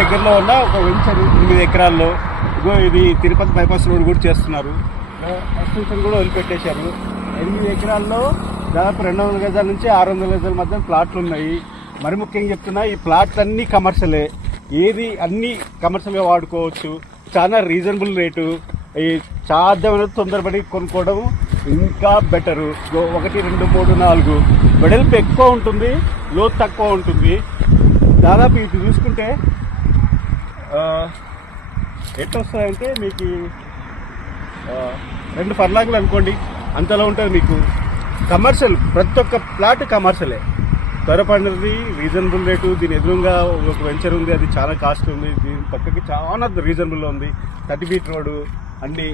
దగ్గరలో ఉన్న ఒక వెంచర్ 8 ఎకరాల్లో ఇది తిరుపతి బైపాస్ రోడ్ కూడా చేస్తున్నారు. ఎక్స్టెన్షన్ కూడా వదిలిపెట్టేశారు. 8 ఎకరాల్లో దాదాపు 200 గజాల నుంచి 600 గజాల మధ్య ప్లాట్లు ఉన్నాయి. మరి ముఖ్యంగా చెప్తున్నా, ఈ ప్లాట్లు అన్నీ కమర్షియలే. ఏది అన్నీ కమర్షియల్గా వాడుకోవచ్చు. చాలా రీజనబుల్ రేటు. ఈ సాధ్యమైనంత తొందరపడి కొనుక్కోవడం ఇంకా బెటరు. 1, 2, 3, 4 వెడల్పు ఎక్కువ ఉంటుంది, లోతు తక్కువ ఉంటుంది. దాదాపు ఇది చూసుకుంటే ఎట్లా వస్తాయంటే మీకు 2 ఫర్లాంగులు అనుకోండి, అంతలో ఉంటుంది మీకు. కమర్షియల్, ప్రతి ఒక్క ప్లాట్ కమర్షియలే. త్వరపడినది, రీజనబుల్ రేటు. దీని ఎదురుగా ఒక వెంచర్ ఉంది, అది చాలా కాస్ట్ ఉంది. దీని పక్కకి చాలా రీజనబుల్ ఉంది. 30 ఫీట్ రోడ్డు అన్ని